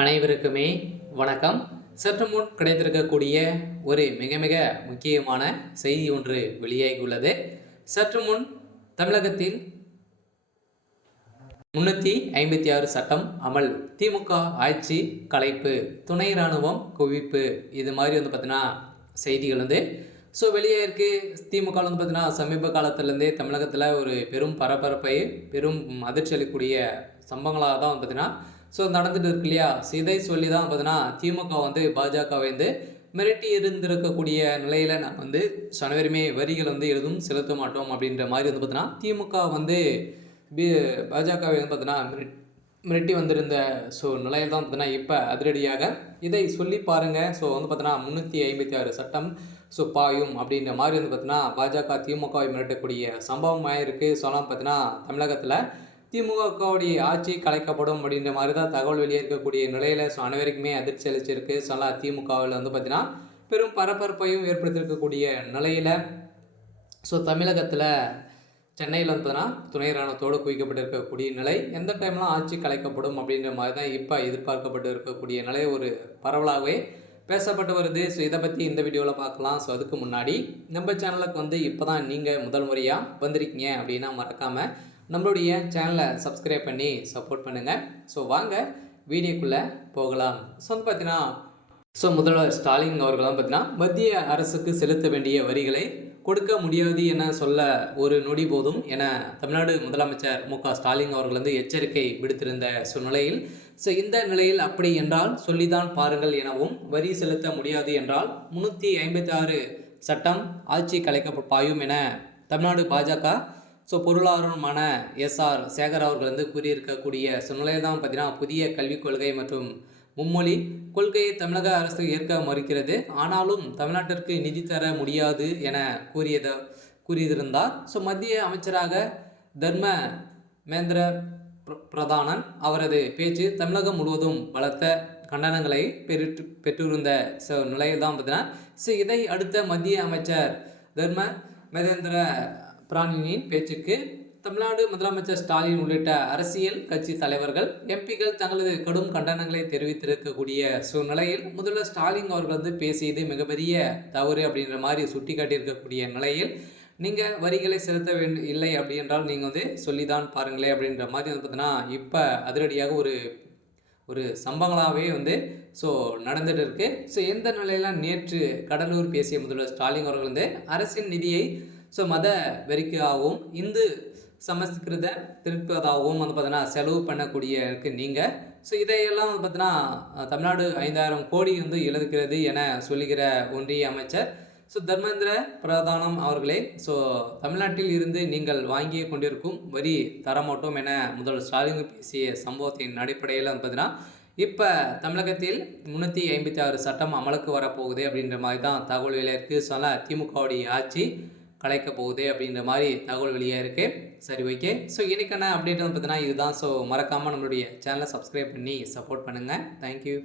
அனைவருக்குமே வணக்கம். சற்று முன் கிடைத்திருக்கக்கூடிய ஒரு மிக மிக முக்கியமான செய்தி ஒன்று வெளியாகியுள்ளது. சற்று முன் தமிழகத்தில் 356 சட்டம் அமல், திமுக ஆட்சி கலைப்பு, துணை இராணுவம் குவிப்பு, இது மாதிரி பார்த்தீங்கன்னா செய்திகள் வெளியாயிருக்கு. திமுக பார்த்தீங்கன்னா சமீப காலத்திலேருந்தே தமிழகத்தில் ஒரு பெரும் பரபரப்பை, பெரும் அதிர்ச்சி அளிக்கக்கூடிய சம்பவங்களாக தான் பார்த்தீங்கன்னா நடந்துட்டு இருக்கு இல்லையா. இதை சொல்லி தான் பார்த்தீங்கன்னா திமுக பாஜகவை மிரட்டி இருந்திருக்கக்கூடிய நிலையில் நான் அனைவருமே வரிகள் எதுவும் செலுத்த மாட்டோம் அப்படின்ற மாதிரி பார்த்தீங்கன்னா திமுக பாஜகவை பார்த்தீங்கன்னா மிரட்டி வந்திருந்த நிலையில் தான் பார்த்தீங்கன்னா இப்போ அதிரடியாக இதை சொல்லி பாருங்கள். பார்த்தீங்கன்னா 356 சட்டம் பாயும் அப்படின்ற மாதிரி பார்த்தீங்கன்னா பாஜக திமுகவை மிரட்டக்கூடிய சம்பவமாக இருக்குது. பார்த்தீங்கன்னா தமிழகத்தில் திமுகவுடைய ஆட்சி கலைக்கப்படும் அப்படின்ற மாதிரி தான் தகவல் வெளியே இருக்கக்கூடிய நிலையில் அனைவருக்குமே அதிர்ச்சி அளிச்சிருக்கு. திமுகவில் பார்த்தீங்கன்னா பெரும் பரபரப்பையும் ஏற்படுத்தியிருக்கக்கூடிய நிலையில் தமிழகத்தில் சென்னையில் பார்த்தீங்கன்னா துணை இராணுவத்தோடு குவிக்கப்பட்டிருக்கக்கூடிய நிலை, எந்த டைம்லாம் ஆட்சி கலைக்கப்படும் அப்படின்ற மாதிரி தான் இப்போ எதிர்பார்க்கப்பட்டு இருக்கக்கூடிய நிலை ஒரு பரவலாகவே பேசப்பட்டு வருது. இதை பற்றி இந்த வீடியோவில் பார்க்கலாம். அதுக்கு முன்னாடி நம்ம சேனலுக்கு இப்போ தான் நீங்கள் முதல் முறையாக வந்திருக்கீங்க அப்படின்னா மறக்காமல் நம்மளுடைய சேனலை சப்ஸ்கிரைப் பண்ணி சப்போர்ட் பண்ணுங்கள். வாங்க வீடியோக்குள்ளே போகலாம். பார்த்தீங்கன்னா முதல்வர் ஸ்டாலின் அவர்கள் பார்த்தீங்கன்னா மத்திய அரசுக்கு செலுத்த வேண்டிய வரிகளை கொடுக்க முடியாது என சொல்ல ஒரு நொடி போதும் என தமிழ்நாடு முதலமைச்சர் மு.க. ஸ்டாலின் அவர்கள் எச்சரிக்கை விடுத்திருந்த சூழ்நிலையில் இந்த நிலையில் அப்படி என்றால் சொல்லிதான் பாருங்கள் எனவும், வரி செலுத்த முடியாது என்றால் 356 சட்டம் ஆட்சி கலைக்க பாயும் என தமிழ்நாடு பாஜக பொருளாதாரமான எஸ்ஆர் சேகர் அவர்கள் கூறியிருக்கக்கூடிய சூழ்நிலையில் தான் பார்த்தீங்கன்னா புதிய கல்விக் கொள்கை மற்றும் மும்மொழி கொள்கையை தமிழக அரசு ஏற்க மறுக்கிறது. ஆனாலும் தமிழ்நாட்டிற்கு நிதி தர முடியாது என கூறியிருந்தார். மத்திய அமைச்சராக தர்மேந்திர பிரதானன் அவரது பேச்சு தமிழகம் முழுவதும் பலத்த கண்டனங்களை பெற்றிருந்த நிலையில் தான் பார்த்தீங்கன்னா இதை அடுத்த மத்திய அமைச்சர் தர்மேந்திர பிராணியின் பேச்சுக்கு தமிழ்நாடு முதலமைச்சர் ஸ்டாலின் உள்ளிட்ட அரசியல் கட்சி தலைவர்கள், எம்பிக்கள் தங்களது கடும் கண்டனங்களை தெரிவித்திருக்கக்கூடிய சூழ்நிலையில் முதல்வர் ஸ்டாலின் அவர்கள் பேசியது மிகப்பெரிய தவறு அப்படின்ற மாதிரி சுட்டி காட்டியிருக்கக்கூடிய நிலையில், நீங்கள் வரிகளை செலுத்த இல்லை அப்படி என்றால் நீங்கள் சொல்லி தான் பாருங்களே அப்படின்ற மாதிரி பார்த்தீங்கன்னா இப்போ அதிரடியாக ஒரு சம்பவங்களாகவே நடந்துட்டு இருக்கு. எந்த நிலையில் நேற்று கடலூர் பேசிய முதல்வர் ஸ்டாலின் அவர்கள் அரசின் நிதியை மத வெறிக்காகவும் இந்து சமஸ்கிருத திருப்பதாகவும் பார்த்தீங்கன்னா செலவு பண்ணக்கூடிய இருக்கு நீங்கள். இதையெல்லாம் பார்த்தீங்கன்னா தமிழ்நாடு 5000 கோடி இழக்கிறது என சொல்லுகிற ஒன்றிய அமைச்சர் தர்மேந்திர பிரதானம் அவர்களே, தமிழ்நாட்டில் இருந்து நீங்கள் வாங்கி கொண்டிருக்கும் வரி தரமாட்டோம் என முதல்வர் ஸ்டாலின் பேசிய சம்பவத்தின் அடிப்படையில் பார்த்தீங்கன்னா இப்போ தமிழகத்தில் 356 சட்டம் அமலுக்கு வரப்போகுது அப்படின்ற மாதிரி தான் தகவல் வெளியாக இருக்குது. திமுகவுடைய ஆட்சி கலைக்க போகுது அப்படின்ற மாதிரி தகவல் வெளியாக இருக்குது. சரி, ஓகே. இன்றைக்கான அப்டேட் பார்த்தீங்கன்னா இதுதான். மறக்காமல் நம்மளுடைய சேனலை சப்ஸ்கிரைப் பண்ணி சப்போர்ட் பண்ணுங்கள். தேங்க்யூ.